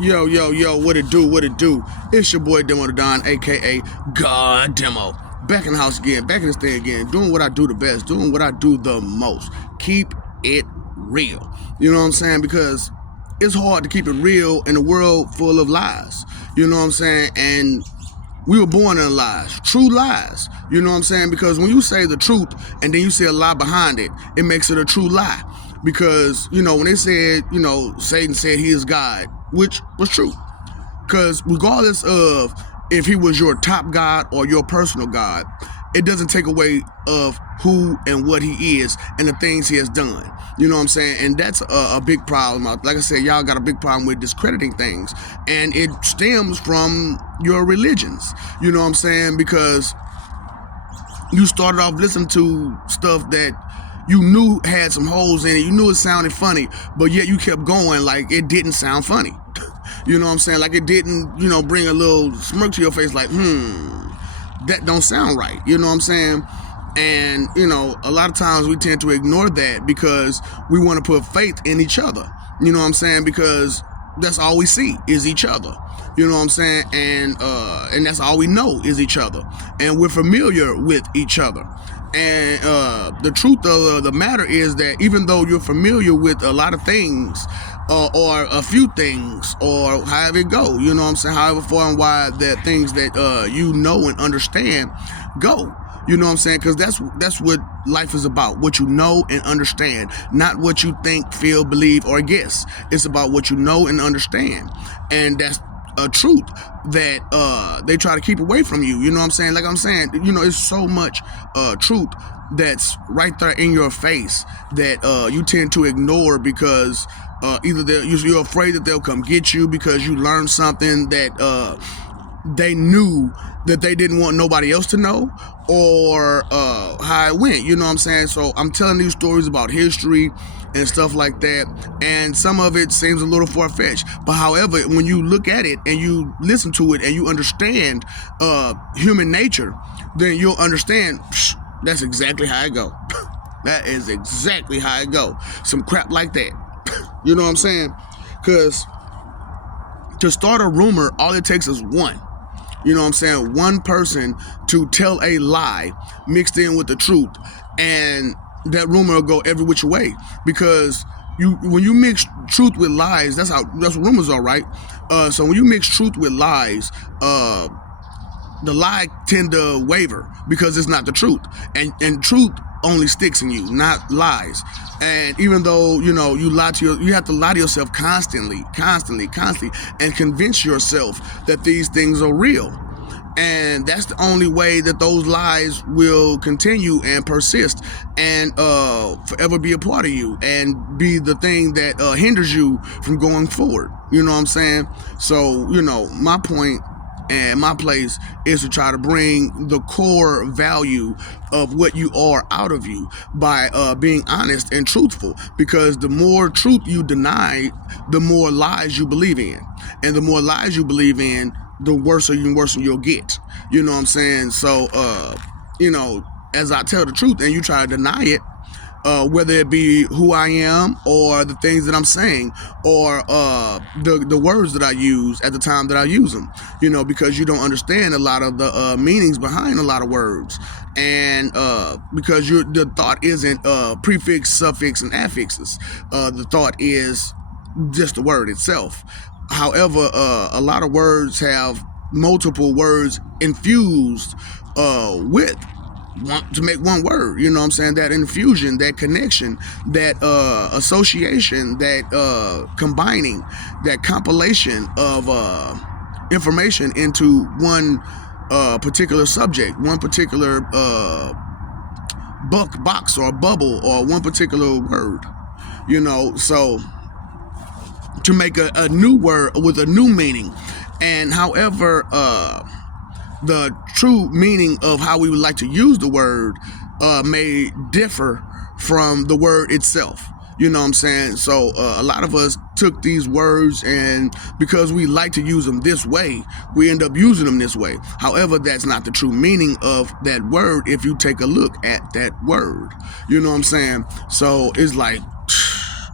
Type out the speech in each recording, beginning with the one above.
Yo, yo, yo, what it do, what it do? It's your boy Demo the Don, aka God Demo. Back in the house again, back in this thing again, doing what I do the best, doing what I do the most. Keep it real. You know what I'm saying? Because it's hard to keep it real in a world full of lies. You know what I'm saying? And we were born in lies, true lies. You know what I'm saying? Because when you say the truth and then you say a lie behind it, it makes it a true lie. Because, when they said, Satan said he is God, which was true. Because regardless of if he was your top God or your personal God, it doesn't take away of who and what he is and the things he has done. You know what I'm saying? And that's a big problem. Like I said, y'all got a big problem with discrediting things. And it stems from your religions. You know what I'm saying? Because you started off listening to stuff that you knew had some holes in it. You knew it sounded funny, but yet you kept going like it didn't sound funny. You know what I'm saying? Like it didn't, bring a little smirk to your face like, that don't sound right. You know what I'm saying? And, a lot of times we tend to ignore that because we want to put faith in each other. You know what I'm saying? Because that's all we see is each other. You know what I'm saying? And that's all we know is each other. And we're familiar with each other. And the truth of the matter is that even though you're familiar with a lot of things, or a few things, or however it go, you know what I'm saying, however far and wide that things that you know and understand go. You know what I'm saying? Because that's what life is about. What you know and understand. Not what you think, feel, believe, or guess. It's about what you know and understand. And that's a truth that they try to keep away from you. You know what I'm saying? Like I'm saying, it's so much truth that's right there in your face that you tend to ignore because either you're afraid that they'll come get you because you learned something that they knew that they didn't want nobody else to know, or how it went. You know what I'm saying? So I'm telling these stories about history and stuff like that, and some of it seems a little far-fetched, but however, when you look at it and you listen to it and you understand human nature, then you'll understand that's exactly how it go. That is exactly how it go. Some crap like that. You know what I'm saying? Because to start a rumor, all it takes is one. You know what I'm saying? One person to tell a lie mixed in with the truth, and that rumor will go every which way. Because when you mix truth with lies, that's what rumors are, right? So when you mix truth with lies, the lie tend to waver because it's not the truth, and truth only sticks in you, not lies. And even though you have to lie to yourself constantly, and convince yourself that these things are real. And that's the only way that those lies will continue and persist and forever be a part of you and be the thing that hinders you from going forward. You know what I'm saying? So, my point and my place is to try to bring the core value of what you are out of you by being honest and truthful. Because the more truth you deny, the more lies you believe in. And the more lies you believe in, the worse you'll get. You know what I'm saying? So, as I tell the truth and you try to deny it, whether it be who I am or the things that I'm saying or the words that I use at the time that I use them, because you don't understand a lot of the meanings behind a lot of words, and because the thought isn't prefix, suffix, and affixes. The thought is just the word itself. However, a lot of words have multiple words infused with to make one word. You know what I'm saying? That infusion, that connection, that association, that combining, that compilation of information into one particular subject, one particular box or bubble, or one particular word. So to make a new word with a new meaning. And however, the true meaning of how we would like to use the word may differ from the word itself. You know what I'm saying? So a lot of us took these words, and because we like to use them this way, we end up using them this way. However, that's not the true meaning of that word if you take a look at that word. You know what I'm saying? So it's like,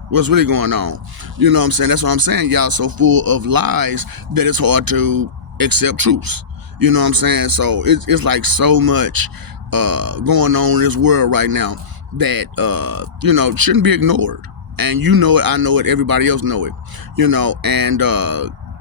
what's really going on? You know what I'm saying? That's what I'm saying. Y'all so full of lies that it's hard to accept truths. You know what I'm saying? So it's like so much going on in this world right now that shouldn't be ignored. And you know it, I know it, everybody else know it. And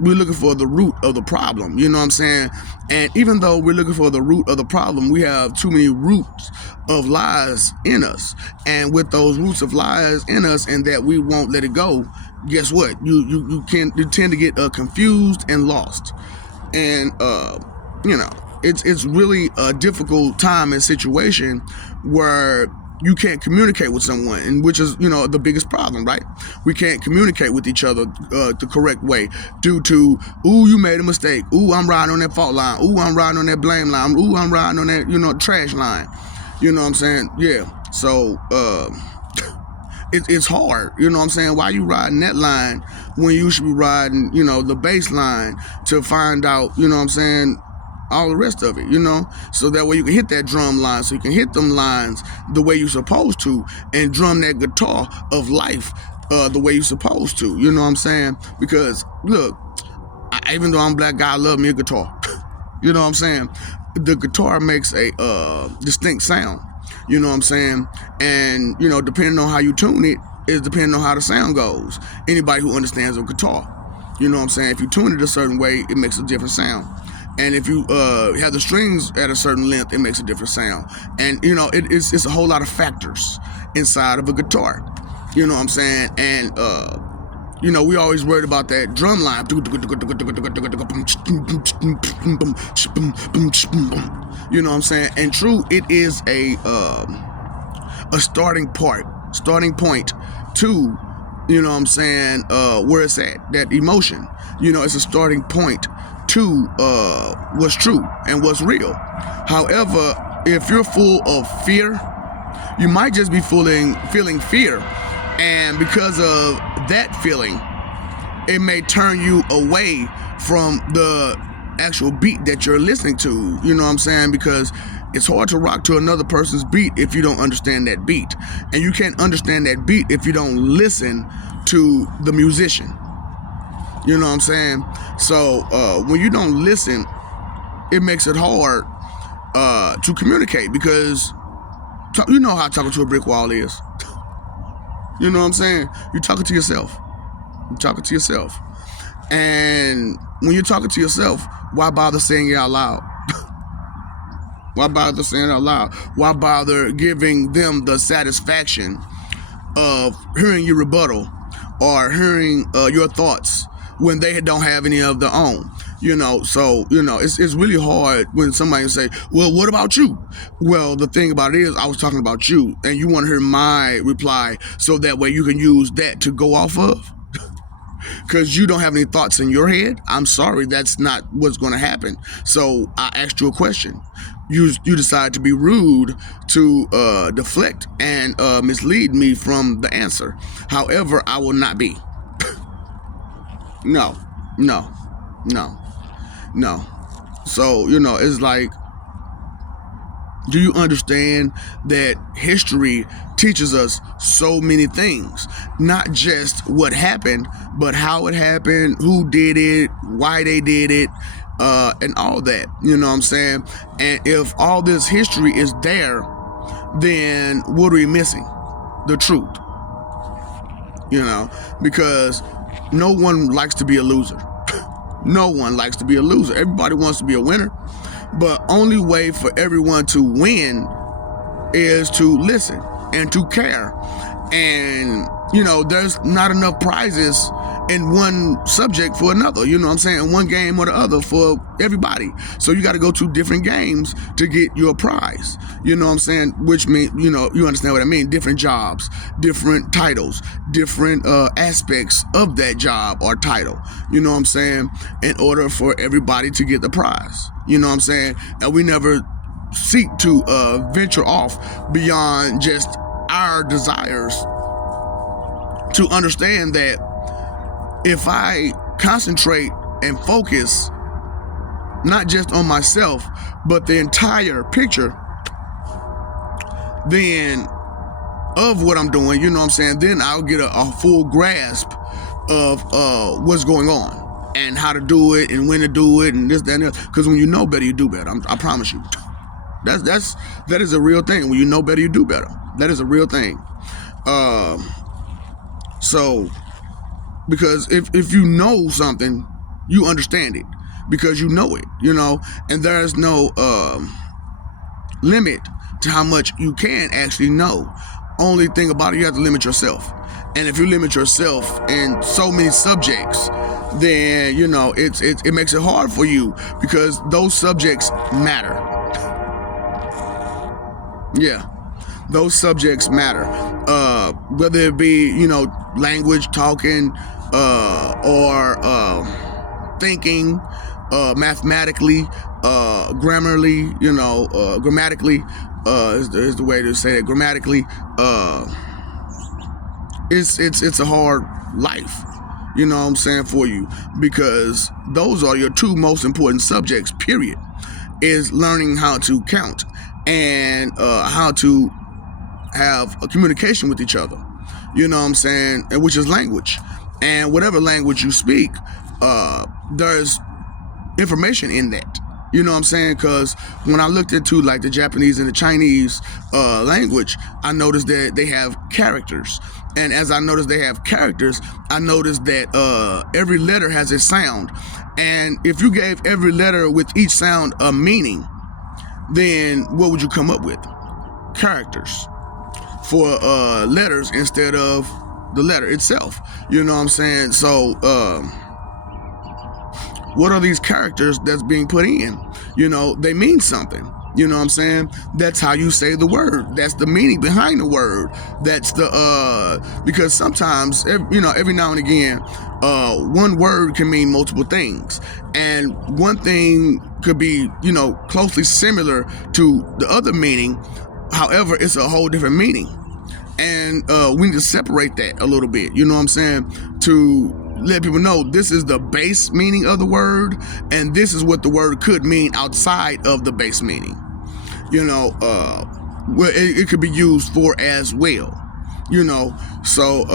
we're looking for the root of the problem. You know what I'm saying? And even though we're looking for the root of the problem, we have too many roots of lies in us. And with those roots of lies in us, and that we won't let it go, guess what? You tend to get confused and lost. And it's really a difficult time and situation where you can't communicate with someone, and which is the biggest problem, right? We can't communicate with each other the correct way due to, ooh, you made a mistake, ooh, I'm riding on that fault line, ooh, I'm riding on that blame line, ooh, I'm riding on that trash line. You know what I'm saying? Yeah. So it's hard. You know what I'm saying? Why you riding that line when you should be riding the baseline to find out, you know what I'm saying, all the rest of it, so that way you can hit that drum line, so you can hit them lines the way you're supposed to, and drum that guitar of life the way you're supposed to. You know what I'm saying? Because look, even though I'm a black guy, I love me a guitar. You know what I'm saying? The guitar makes a distinct sound. You know what I'm saying? And depending on how you tune it is depending on how the sound goes. Anybody who understands a guitar, you know what I'm saying? If you tune it a certain way, it makes a different sound. And if you have the strings at a certain length, it makes a different sound. And it's a whole lot of factors inside of a guitar. You know what I'm saying? And we always worried about that drum line. You know what I'm saying? And true, it is a starting point to, you know what I'm saying, where it's at, that emotion. It's a starting point to what's true and what's real. However, if you're full of fear, you might just be feeling fear, and because of that feeling, it may turn you away from the actual beat that you're listening to. You know what I'm saying? Because it's hard to rock to another person's beat if you don't understand that beat, and you can't understand that beat if you don't listen to the musician. You know what I'm saying? So when you don't listen, it makes it hard to communicate, because you know how talking to a brick wall is. You know what I'm saying? You're talking to yourself. And when you're talking to yourself, why bother saying it out loud? Why bother saying it out loud? Why bother giving them the satisfaction of hearing your rebuttal or hearing your thoughts when they don't have any of their own? So it's really hard when somebody say, well, what about you? Well, the thing about it is, I was talking about you, and you want to hear my reply, so that way you can use that to go off of. Because you don't have any thoughts in your head. I'm sorry, that's not what's going to happen. So I asked you a question. You decide to be rude, to deflect and mislead me from the answer. However, I will not be. No. So, it's like, do you understand that history teaches us so many things? Not just what happened, but how it happened, who did it, why they did it, and all that. You know what I'm saying? And if all this history is there, then what are we missing? The truth. Because no one likes to be a loser. No one likes to be a loser. Everybody wants to be a winner. But only way for everyone to win is to listen and to care. And, there's not enough prizes in one subject for another, you know what I'm saying, one game or the other for everybody. So you got to go to different games to get your prize, you know what I'm saying, which means, you understand what I mean, different jobs, different titles, different aspects of that job or title, you know what I'm saying, in order for everybody to get the prize, you know what I'm saying. And we never seek to venture off beyond just our desires, to understand that if I concentrate and focus not just on myself, but the entire picture, then of what I'm doing, you know what I'm saying, then I'll get a full grasp of what's going on and how to do it and when to do it and this, that, and that. Because when you know better, you do better. I promise you. That is a real thing. When you know better, you do better. That is a real thing. So, because if you know something, you understand it because you know it, and there's no limit to how much you can actually know. Only thing about it, you have to limit yourself. And if you limit yourself in so many subjects, then it makes it hard for you because those subjects matter. Yeah, those subjects matter. Whether it be language, talking, or thinking, mathematically, grammarly, grammatically, is the way to say it. Grammatically, it's a hard life, for you, because those are your two most important subjects, period, is learning how to count and how to have a communication with each other, and which is language. And whatever language you speak, there's information in that. Because when I looked into like the Japanese and the Chinese language, I noticed that they have characters. And as I noticed they have characters, I noticed that every letter has a sound. And if you gave every letter with each sound a meaning, then what would you come up with? Characters for letters instead of the letter itself. So what are these characters that's being put in? They mean something. That's how you say the word. That's the meaning behind the word. That's the because sometimes every now and again one word can mean multiple things, and one thing could be closely similar to the other meaning. However, it's a whole different meaning, and we need to separate that a little bit. To let people know this is the base meaning of the word, and this is what the word could mean outside of the base meaning. Well, it could be used for as well. So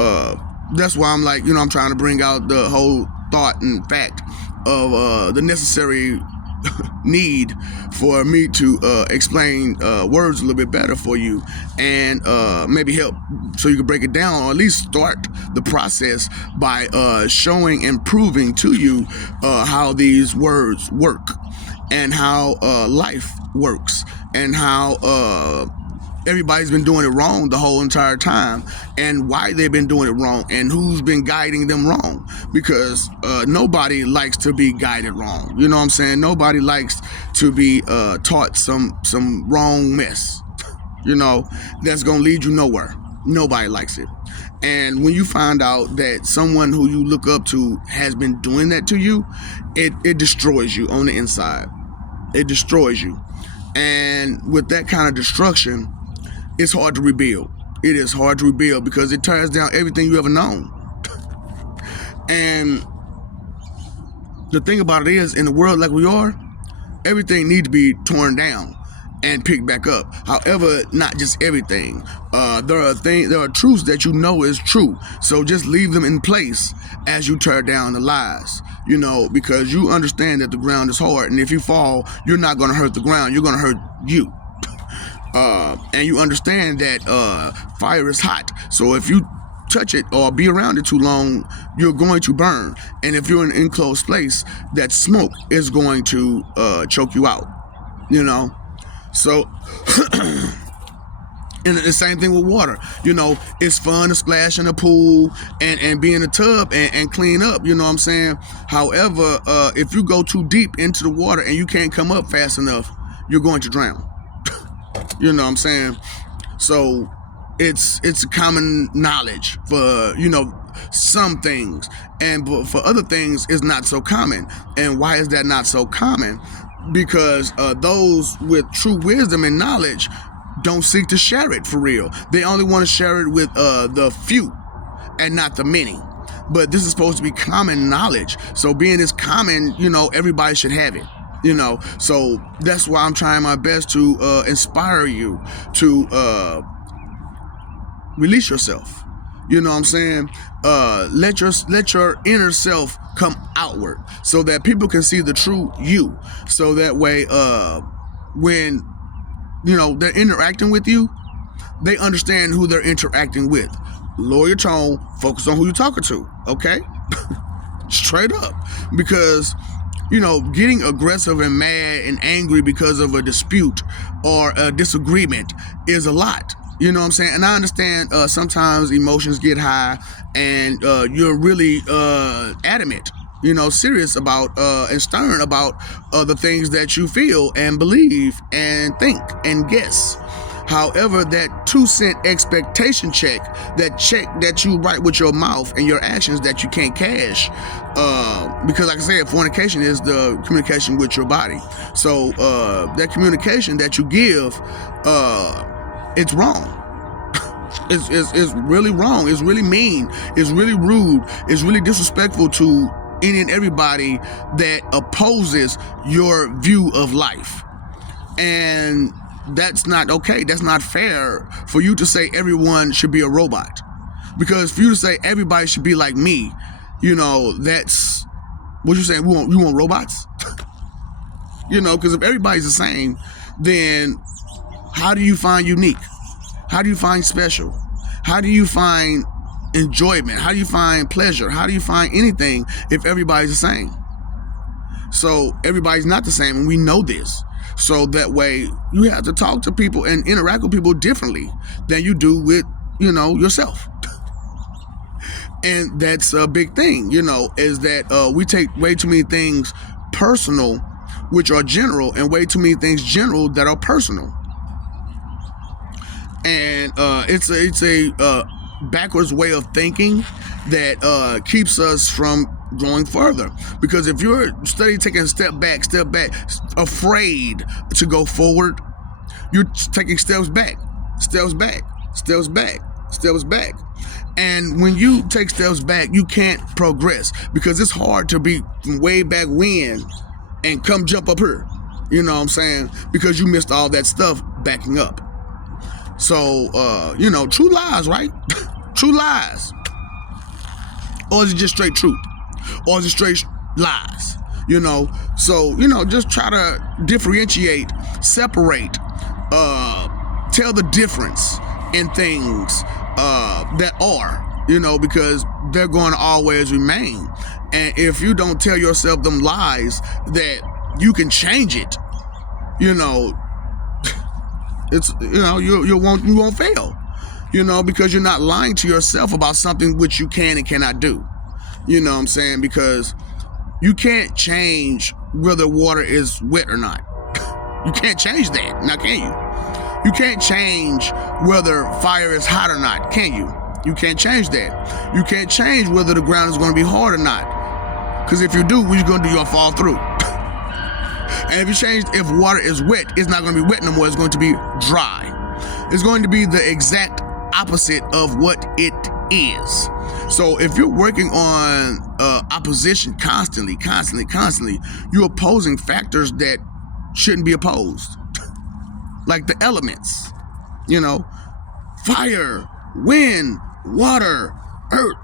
that's why I'm like, I'm trying to bring out the whole thought and fact of the necessary need for me to explain words a little bit better for you, and maybe help so you can break it down, or at least start the process by showing and proving to you how these words work, and how life works, and how everybody's been doing it wrong the whole entire time, and why they've been doing it wrong, and who's been guiding them wrong. Because nobody likes to be guided wrong. Nobody likes to be taught some wrong mess. That's gonna lead you nowhere. Nobody likes it. And when you find out that someone who you look up to has been doing that to you, it destroys you on the inside. It destroys you. And with that kind of destruction, it's hard to rebuild. It is hard to rebuild because it tears down everything you ever known. And the thing about it is, in a world like we are, everything needs to be torn down and picked back up. However, not just everything. There are truths that is true. So just leave them in place as you tear down the lies. Because you understand that the ground is hard, and if you fall, you're not going to hurt the ground. You're going to hurt you. And you understand that fire is hot. So if you touch it or be around it too long, you're going to burn. And if you're in an enclosed place, that smoke is going to choke you out. So and the same thing with water. It's fun to splash in a pool and be in a tub and clean up. However, if you go too deep into the water and you can't come up fast enough, you're going to drown. So it's common knowledge for some things, and for other things it's not so common. And why is that not so common? Because those with true wisdom and knowledge don't seek to share it for real. They only want to share it with the few and not the many. But this is supposed to be common knowledge. So being it's common, everybody should have it. So that's why I'm trying my best to inspire you to release yourself, You know what I'm saying? Let your inner self come outward so that people can see the true you. So that way, when they're interacting with you, they understand who they're interacting with. Lower your tone, focus on who you're talking to, okay? Straight up. Because, getting aggressive and mad and angry because of a dispute or a disagreement is a lot. You know what I'm saying? And I understand sometimes emotions get high and you're really adamant, serious about and stern about the things that you feel and believe and think and guess. However, that 2-cent expectation check that you write with your mouth and your actions that you can't cash, because like I said, fornication is the communication with your body. So that communication that you give, it's wrong. It's really wrong. It's really mean. It's really rude. It's really disrespectful to any and everybody that opposes your view of life. And that's not okay. That's not fair for you to say everyone should be a robot. Because for you to say everybody should be like me, that's what you're saying. You want robots? Because if everybody's the same, then how do you find unique? How do you find special? How do you find enjoyment? How do you find pleasure? How do you find anything if everybody's the same? So everybody's not the same, and we know this. So that way you have to talk to people and interact with people differently than you do with, yourself. And that's a big thing, is that we take way too many things personal, which are general, and way too many things general that are personal. And it's a backwards way of thinking that keeps us from going further. Because if you're taking a step back, afraid to go forward, you're taking steps back. And when you take steps back, you can't progress because it's hard to be from way back when and come jump up here. You know what I'm saying? Because you missed all that stuff backing up. So, true lies, right? True lies. Or is it just straight truth? Or is it straight lies? So, just try to differentiate, separate, tell the difference in things that are, because they're going to always remain. And if you don't tell yourself them lies that you can change it, it's, you won't fail, because you're not lying to yourself about something which you can and cannot do. You know what I'm saying? Because you can't change whether water is wet or not. You can't change that. Now, can you? You can't change whether fire is hot or not, can you? You can't change that. You can't change whether the ground is going to be hard or not. Because if you do, what you're going to do, you'll fall through. And if water is wet, it's not going to be wet no more. It's going to be dry. It's going to be the exact opposite of what it is. So if you're working on opposition constantly, you're opposing factors that shouldn't be opposed. Like the elements, fire, wind, water, earth.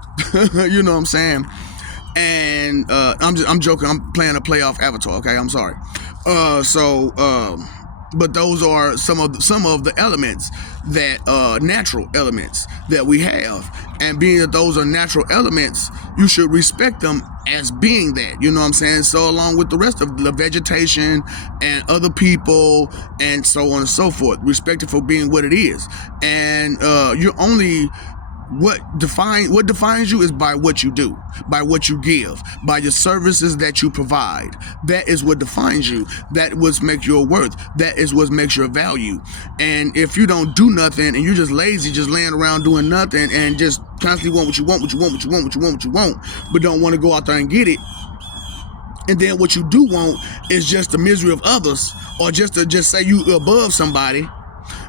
You know what I'm saying? And I'm joking. I'm playing a playoff avatar. Okay, I'm sorry. But those are some of the elements that natural elements that we have. And being that those are natural elements, you should respect them as being that. You know what I'm saying? So along with the rest of the vegetation and other people and so on and so forth, respect it for being what it is. And you're only what defines you is by what you do, by what you give, by your services that you provide. That is what defines you. That is what makes your worth. That is what makes your value. And if you don't do nothing and you're just lazy, just laying around doing nothing and just constantly want what you want, but don't want to go out there and get it, and then what you do want is just the misery of others, or just to just say you above somebody.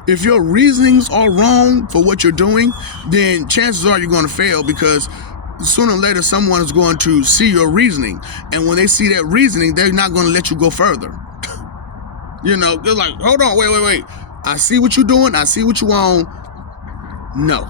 If your reasonings are wrong for what you're doing, then chances are you're going to fail, because sooner or later someone is going to see your reasoning. And when they see that reasoning, they're not going to let you go further. They're like, hold on, wait. I see what you're doing. I see what you want. No.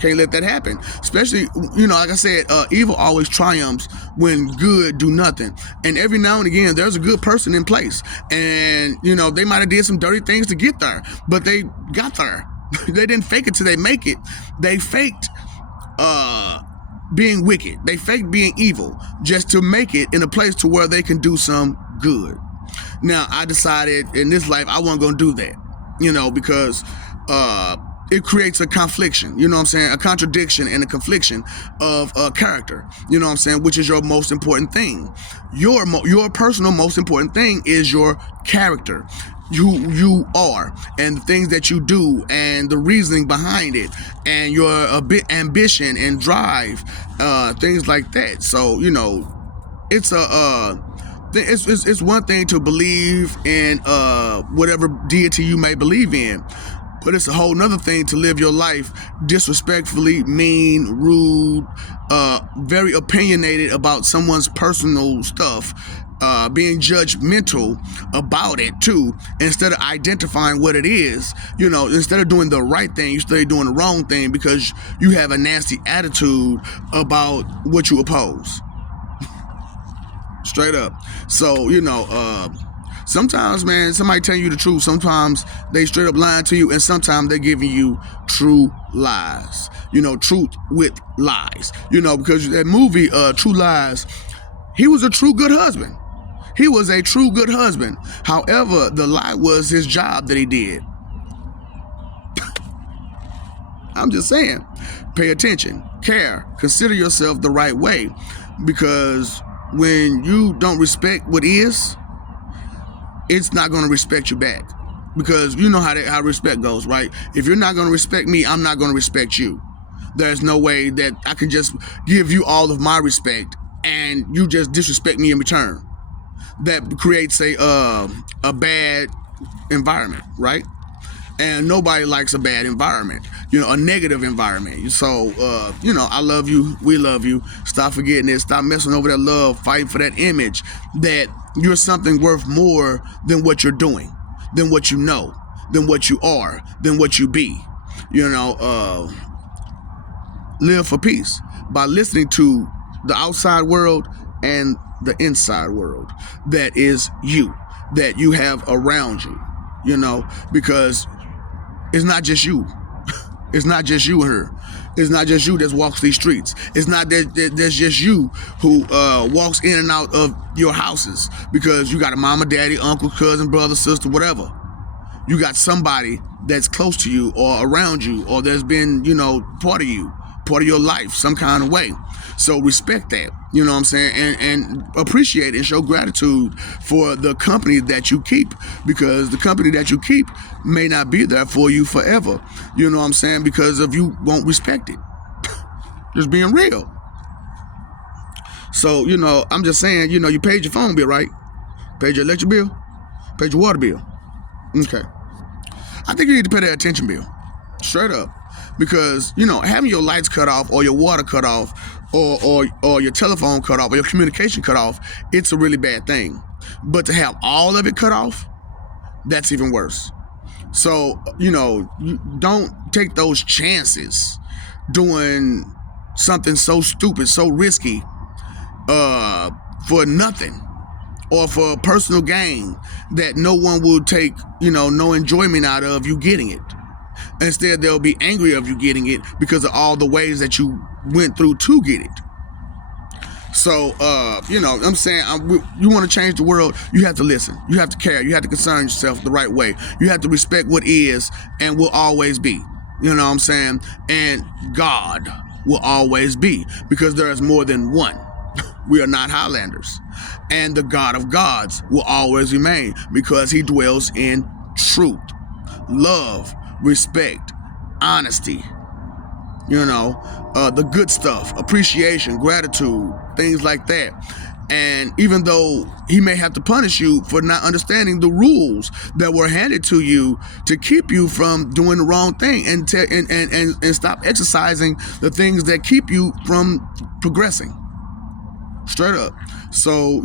Can't let that happen. Especially, like I said, evil always triumphs when good do nothing. And every now and again, there's a good person in place. And, they might have did some dirty things to get there, but they got there. They didn't fake it till they make it. They faked being wicked. They faked being evil just to make it in a place to where they can do some good. Now, I decided in this life I wasn't going to do that, because it creates a confliction, a contradiction and a confliction of character, which is your most important thing. Your personal most important thing is your character, who you are, and the things that you do, and the reasoning behind it, and your ambition and drive, things like that. So, it's one thing to believe in whatever deity you may believe in, but it's a whole nother thing to live your life disrespectfully, mean, rude, very opinionated about someone's personal stuff, being judgmental about it too, instead of identifying what it is. Instead of doing the right thing, you start doing the wrong thing because you have a nasty attitude about what you oppose. Straight up. So, sometimes, man, somebody telling you the truth. Sometimes they straight up lying to you, and sometimes they're giving you true lies. Truth with lies. Because that movie, True Lies, he was a true good husband. He was a true good husband. However, the lie was his job that he did. I'm just saying, pay attention, care, consider yourself the right way, because when you don't respect what is, it's not going to respect you back, because you know how respect goes, right? If you're not going to respect me, I'm not going to respect you. There's no way that I can just give you all of my respect and you just disrespect me in return. That creates a bad environment, right? And nobody likes a bad environment, a negative environment. So, I love you. We love you. Stop forgetting it. Stop messing over that love, fighting for that image that you're something worth more than what you're doing, than what you know, than what you are, than what you be. Live for peace by listening to the outside world and the inside world that is you, that you have around you, because it's not just you. It's not just you and her. It's not just you that walks these streets. It's not that there's just you who walks in and out of your houses because you got a mama, daddy, uncle, cousin, brother, sister, whatever. You got somebody that's close to you or around you, or there's been, part of you, part of your life, some kind of way. So respect that, and appreciate it and show gratitude for the company that you keep, because the company that you keep may not be there for you forever, because of you won't respect it. Just being real. So, I'm just saying, you paid your phone bill, right? Paid your electric bill? Paid your water bill? Okay. I think you need to pay that attention bill. Straight up. Because, having your lights cut off or your water cut off or your telephone cut off or your communication cut off, it's a really bad thing. But to have all of it cut off, that's even worse. So, you don't take those chances doing something so stupid, so risky, for nothing or for personal gain that no one will take, no enjoyment out of you getting it. Instead, they'll be angry of you getting it because of all the ways that you went through to get it. So, I'm saying, you want to change the world, you have to listen. You have to care. You have to concern yourself the right way. You have to respect what is and will always be. You know what I'm saying? And God will always be, because there is more than one. We are not Highlanders. And the God of gods will always remain, because he dwells in truth, love, respect, honesty, the good stuff, appreciation, gratitude, things like that. And even though he may have to punish you for not understanding the rules that were handed to you to keep you from doing the wrong thing and stop exercising the things that keep you from progressing. Straight up. So,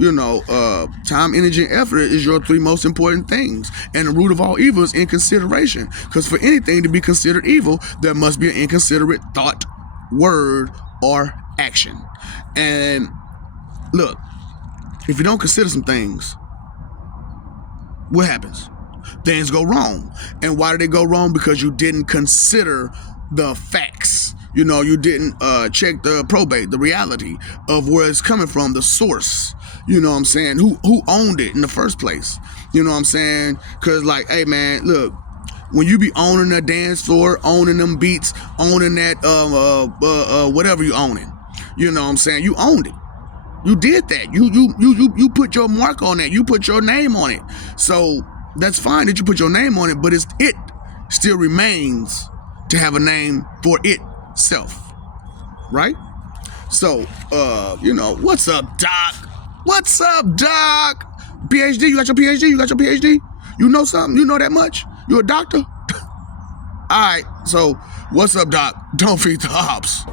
time, energy, and effort is your 3 most important things. And the root of all evil is inconsideration. Because for anything to be considered evil, there must be an inconsiderate thought, word, or action. And look, if you don't consider some things, what happens? Things go wrong. And why did they go wrong? Because you didn't consider the facts. You didn't check the probate, the reality of where it's coming from, the source. You know what I'm saying? Who owned it in the first place? You know what I'm saying? Because, like, hey, man, look, when you be owning a dance floor, owning them beats, owning that whatever you owning, you know what I'm saying? You owned it. You did that. You put your mark on it. You put your name on it. So that's fine that you put your name on it, but it still remains to have a name for itself, right? So, what's up, Doc? What's up, Doc? PhD? You got your PhD? You got your PhD? You know something? You know that much? You a doctor? All right. So, what's up, Doc? Don't feed the hops.